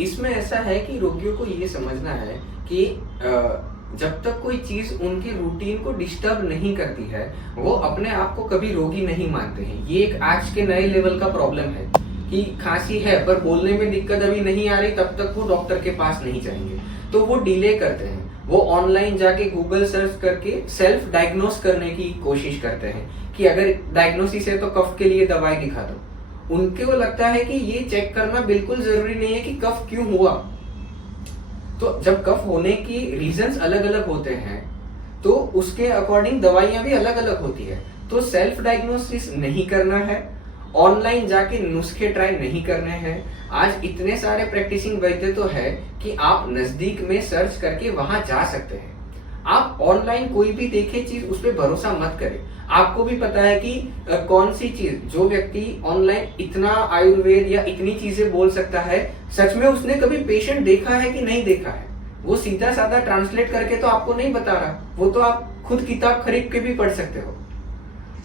इसमें ऐसा है कि रोगियों को ये समझना है कि जब तक कोई चीज उनके रूटीन को डिस्टर्ब नहीं करती है, वो अपने आप को कभी रोगी नहीं मानते हैं। ये एक आज के नए लेवल का प्रॉब्लम है कि खांसी है पर बोलने में दिक्कत अभी नहीं आ रही, तब तक वो डॉक्टर के पास नहीं जाएंगे, तो वो डिले करते हैं। वो ऑनलाइन जाके गूगल सर्च करके सेल्फ डायग्नोस करने की कोशिश करते हैं कि अगर डायग्नोसिस है तो कफ के लिए दवाई दिखा दो। उनको लगता है कि ये चेक करना बिल्कुल जरूरी नहीं है कि कफ क्यों हुआ। तो जब कफ होने की रीजंस अलग अलग होते हैं तो उसके अकॉर्डिंग दवाइयां भी अलग अलग होती है। तो सेल्फ डायग्नोसिस नहीं करना है, ऑनलाइन जाके नुस्खे ट्राई नहीं करने हैं। आज इतने सारे प्रैक्टिसिंग वैद्य तो है कि आप नजदीक में सर्च करके वहां जा सकते हैं। आप ऑनलाइन कोई भी देखे चीज उस पर भरोसा मत करें। आपको भी पता है कि कौन सी चीज, जो व्यक्ति ऑनलाइन इतना आयुर्वेद या इतनी चीजें बोल सकता है, सच में उसने कभी पेशेंट देखा है कि नहीं देखा है। वो सीधा साधा ट्रांसलेट करके तो आपको नहीं बता रहा, वो तो आप खुद किताब खरीद के भी पढ़ सकते हो।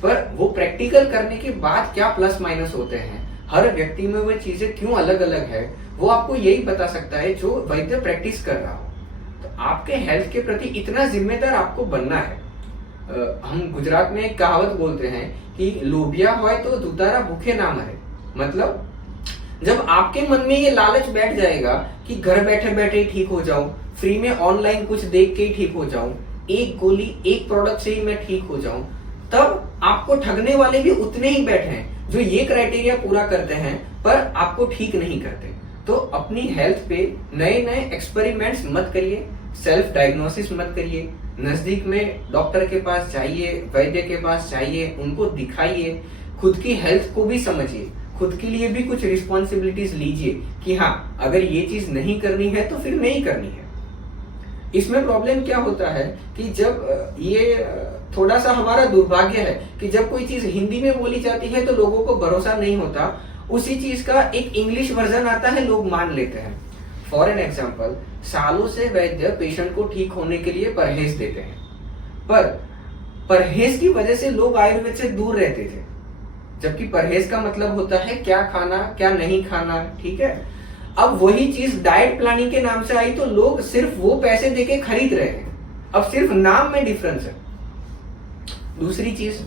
पर वो प्रैक्टिकल करने के बाद क्या प्लस माइनस होते हैं, हर व्यक्ति में वो चीजें क्यों अलग अलग है, वो आपको यही बता सकता है जो वैद्य प्रैक्टिस कर रहा हो। तो आपके हेल्थ के प्रति इतना जिम्मेदार आपको बनना है। हम गुजरात में एक कहावत बोलते हैं कि लोभिया होए तो दुतारा भूखे ना मरे। मतलब जब आपके मन में ये लालच बैठ जाएगा कि घर बैठे बैठे ठीक हो जाऊं, फ्री में ऑनलाइन कुछ देख के ही ठीक हो जाऊं, एक गोली एक प्रोडक्ट से ही मैं ठीक हो जाऊं, तब आपको ठगने वाले भी उतने ही बैठे हैं जो ये क्राइटेरिया पूरा करते हैं पर आपको ठीक नहीं करते। तो अपनी हेल्थ पे नए नए एक्सपेरिमेंट्स मत करिए, सेल्फ डायग्नोसिस मत करिए। नजदीक में डॉक्टर के पास जाइए, वैद्य के पास जाइए, उनको दिखाइए, खुद की हेल्थ को भी समझिए, खुद के लिए भी कुछ रिस्पॉन्सिबिलिटीज लीजिए कि हाँ, अगर ये चीज नहीं करनी है तो फिर नहीं करनी है। इसमें प्रॉब्लम क्या होता है कि जब ये थोड़ा सा हमारा दुर्भाग्य है कि जब कोई चीज हिंदी में बोली जाती है तो लोगों को भरोसा नहीं होता, उसी चीज का एक इंग्लिश वर्जन आता है, लोग मान लेते हैं। फॉर एन एग्जाम्पल, सालों से वैद्य पेशेंट को ठीक होने के लिए परहेज देते हैं, पर परहेज की वजह से लोग आयुर्वेद से दूर रहते थे, जबकि परहेज का मतलब होता है क्या खाना क्या नहीं खाना। ठीक है, अब वही चीज डाइट प्लानिंग के नाम से आई तो लोग सिर्फ वो पैसे देके खरीद रहे हैं। अब सिर्फ नाम में डिफरेंस है। दूसरी चीज,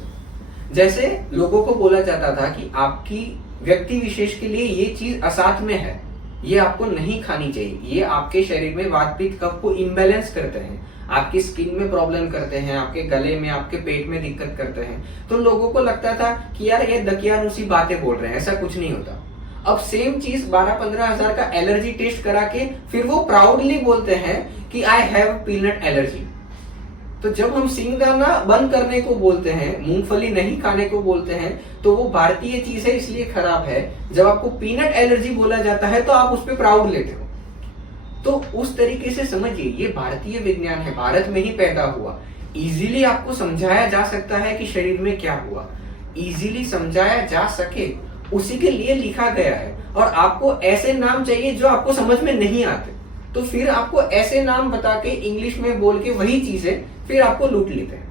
जैसे लोगों को बोला जाता था कि आपकी व्यक्ति विशेष के लिए ये चीज असाथ में है, ये आपको नहीं खानी चाहिए, ये आपके शरीर में वात पित्त कफ को इम्बैलेंस करते हैं, आपकी स्किन में प्रॉब्लम करते हैं, आपके गले में आपके पेट में दिक्कत करते हैं। तो लोगों को लगता था कि यार ये दकियानुसी बातें बोल रहे हैं, ऐसा कुछ नहीं होता। अब सेम चीज 12-15 हजार का एलर्जी टेस्ट करा के फिर वो प्राउडली बोलते हैं कि आई हैव पीनट एलर्जी। तो जब हम सिंगदाना बंद करने को बोलते हैं, मूंगफली नहीं खाने को बोलते हैं, तो वो भारतीय चीज है इसलिए खराब है। जब आपको पीनट एलर्जी बोला जाता है तो आप उस पर प्राउड लेते हो। तो उस तरीके से समझिए, ये भारतीय विज्ञान है, भारत में ही पैदा हुआ। इजीली आपको समझाया जा सकता है कि शरीर में क्या हुआ, इजीली समझाया जा सके उसी के लिए लिखा गया है। और आपको ऐसे नाम चाहिए जो आपको समझ में नहीं आते, तो फिर आपको ऐसे नाम बता के इंग्लिश में बोल के वही चीजें फिर आपको लूट लेते हैं।